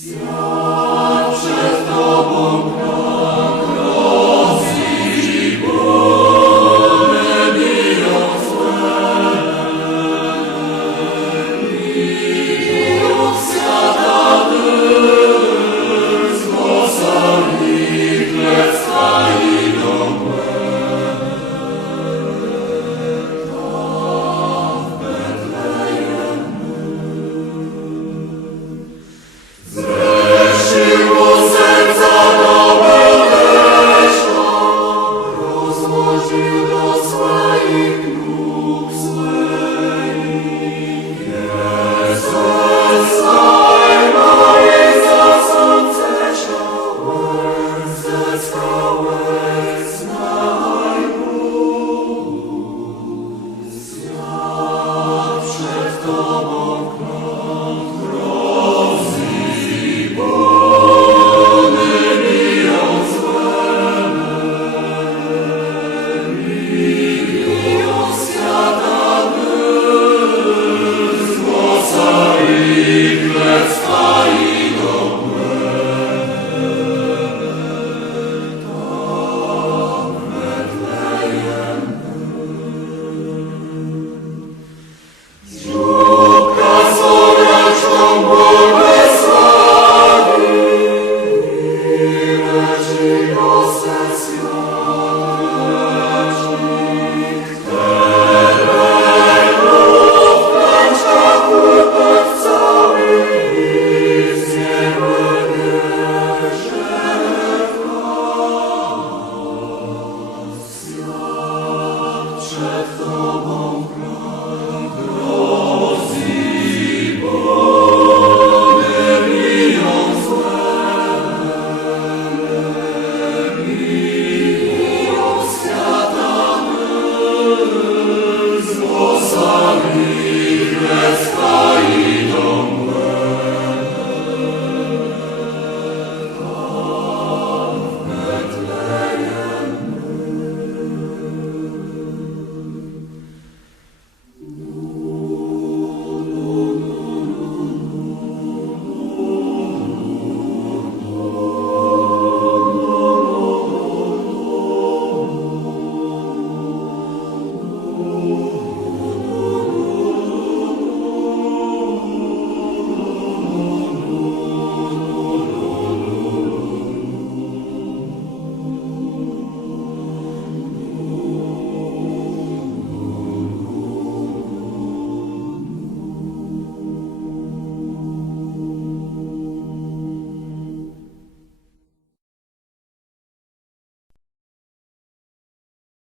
Świat przed Tobą krok Rosji, bóle biją Miłów świata Ty, z głosami klectwa idą Zreszczyło serca nowe deszcza, rozłożył do swoich nóg swych. Jezus, Ojma i zasądze szałek, ze skałek znaj Bóg. Świat przed Tobą krok Rosji, bóle biją Miłów świata Ty, z głosami klectwa